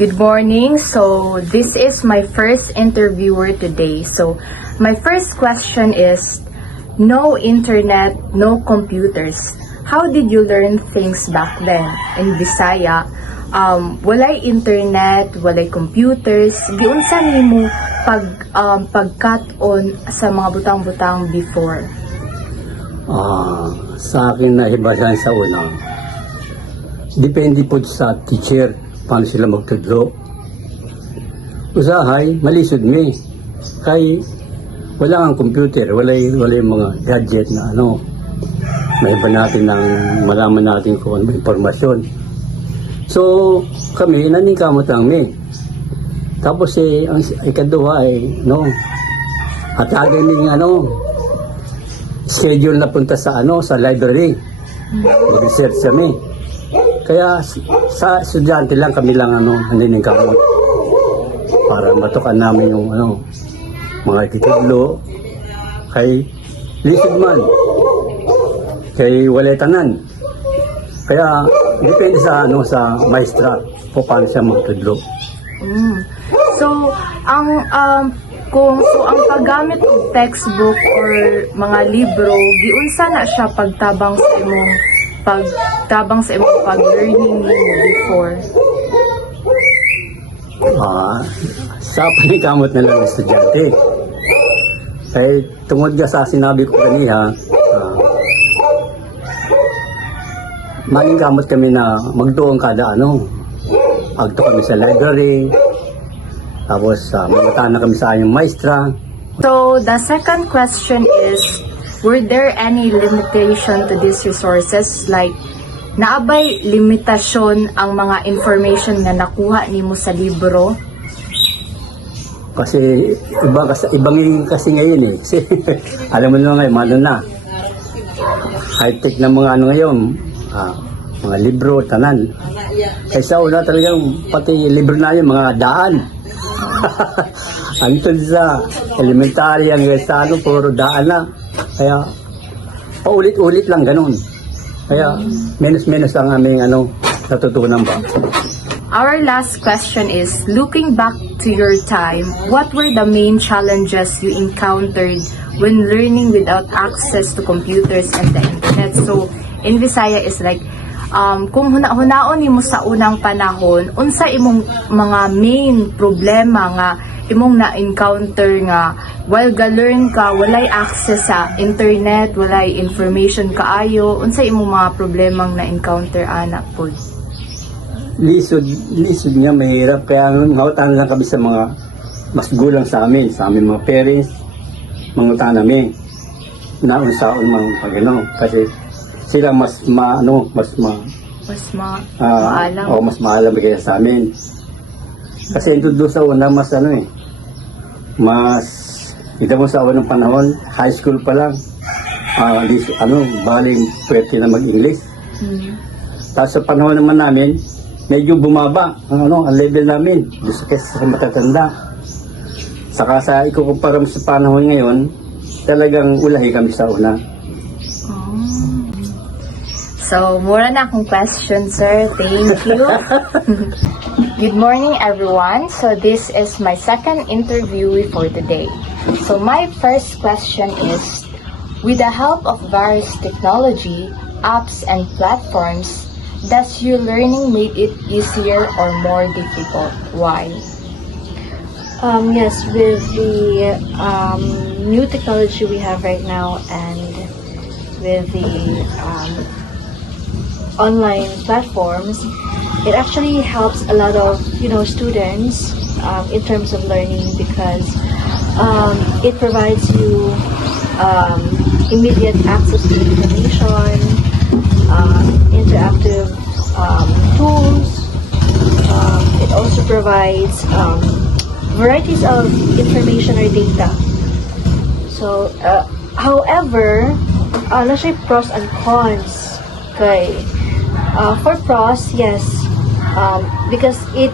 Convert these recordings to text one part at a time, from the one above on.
Good morning. So, this is my first interviewer today. So, my first question is, no internet, no computers. How did you learn things back then in Bisaya? Walay internet, walay computers. Giunsa nimo pag-cut-on sa mga butang-butang before? Sa akin na ibasan sa una, depende po sa teacher paano sila magtudlo. Usahay, malisod mi. Kay wala ang computer, wala mga gadget na may iba natin ng malaman natin kung ano informasyon. So, kami, naningkamot lang mi. Tapos ang ikaduha ay, hatagin ng schedule na punta sa sa library. Mag-research kami. Kaya sa estudyante lang kami lang naningkamot para matukan namin yung mga titulo kay lisod man kay walay tanan. Kaya depende sa sa maestra kung paano siya magtudlo. So, ang paggamit og textbook or mga libro, giunsa na siya pagtabang sa imong pag-learning nimo before? Sa panikamot na lang ng estudyante. Kaya tungod ka sa sinabi ko kaniya, maningkamot kami na magtuong kada agto kami sa library, tapos magtana kami sa aming maestra. So, the second question is, were there any limitation to these resources? Like, naabay limitasyon ang mga information na nakuha nimo sa libro? Kasi ibang kasi ngayon Kasi, alam mo na ngayon, high-tech na mga ngayon, mga libro, tanan. Kaysa una talagang pati libro na yun, mga daan. Antod sa elementary hanggang sa puro daan na. Kaya paulit-ulit lang ganun. Kaya menos-menos ang aming natutunan ba. Our last question is, looking back to your time, what were the main challenges you encountered when learning without access to computers and the internet? So, in Visaya is like, kung hunaon nimo sa unang panahon, unsa imong mga main problema nga imong na-encounter nga while ga-learn ka, walay access sa internet, walay information kaayo, unsa imong mga problemang na-encounter anak pod? Lisod niya mahirap, kaya hawatan lang kami sa mga mas gulang sa amin mga parents, mangutan namin naunsaon mga kasi sila mas maalam mas maalam kaya sa amin. Kasi doon sa una mas mas ito mo sa unang panahon, high school pa lang, baling pwede na mag-English. Tapos sa panahon naman namin, medyo bumaba ang level namin gusto sa matatanda. Saka sa ikukumpara sa panahon ngayon, talagang ulahi kami sa una. So, mura na akong question, sir. Thank you. Good morning, everyone. So, this is my second interview for today. So, my first question is, with the help of various technology, apps, and platforms, does your learning make it easier or more difficult? Why? Yes, with the new technology we have right now and with the online platforms, it actually helps a lot of students in terms of learning because it provides you immediate access to information, interactive tools. It also provides varieties of information or data. So, however, let's say pros and cons. Okay. For pros, yes, because it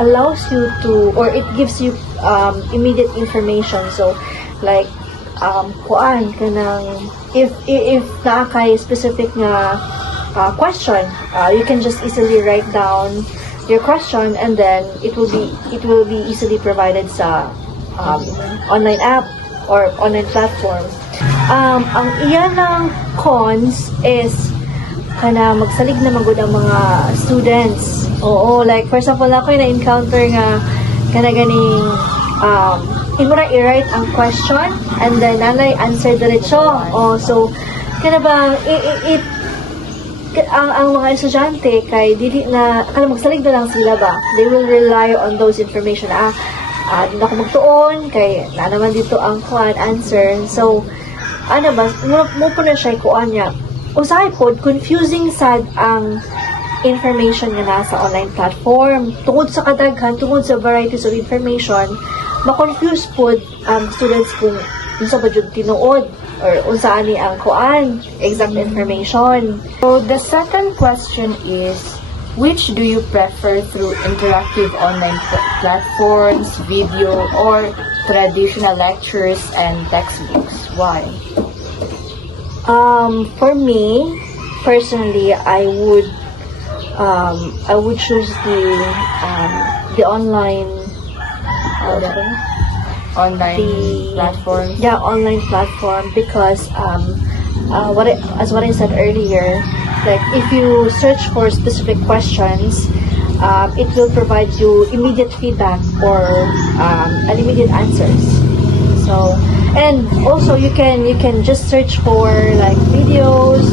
allows you to, or it gives you immediate information. So, like, kuan kanang if na kay specific nga question, you can just easily write down your question, and then it will be easily provided sa online app or online platform. Ang iyan ng cons is kana magsalig na magud ang mga students. Oo, like for example ako na encounter nga kana ganing imura i-write ang question and then nanay answer diretso. Oh, so kana ba ang mga estudyante kay dili na kala magsalig na lang sila ba, they will rely on those information di na ako magtuon kay na naman dito ang kuan answer. So ano ba mo po na siya kuan niya usahay pod confusing sad ang information nga nasa online platform tungod sa kadaghan, tungod sa varieties of information, ma-confuse pod ang students kung unsa ba jud tinuod or unsa ani ang kuan exact information. So the second question is, which do you prefer through interactive online platforms, video, or traditional lectures and textbooks? Why? For me, personally, I would choose the online Platform. Yeah, online platform because what I said earlier, like if you search for specific questions, it will provide you immediate feedback or an immediate answers. So and also you can just search for like videos,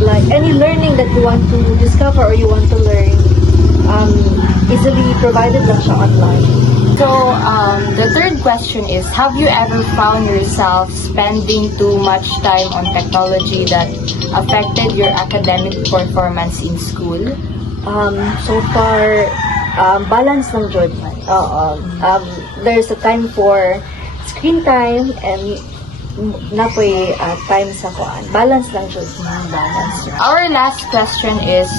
like any learning that you want to discover or you want to learn, easily provided lang siya online. So, the third question is, have you ever found yourself spending too much time on technology that affected your academic performance in school? So far, balance lang jud. There's a time for screen time and napoy time sa kuan. Balance lang jud. Balance. Our last question is,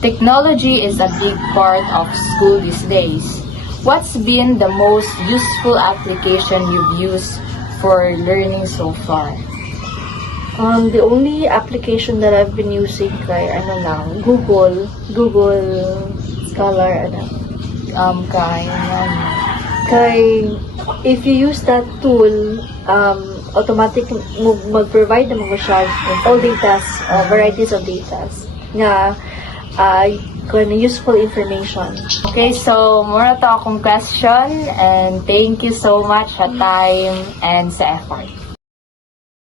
technology is a big part of school these days. What's been the most useful application you've used for learning so far? The only application that I've been using kay Google Scholar kay if you use that tool, automatic mag-provide na mo siya all data, varieties of data na useful information. Okay, so mura to akong question and thank you so much sa time and sa effort.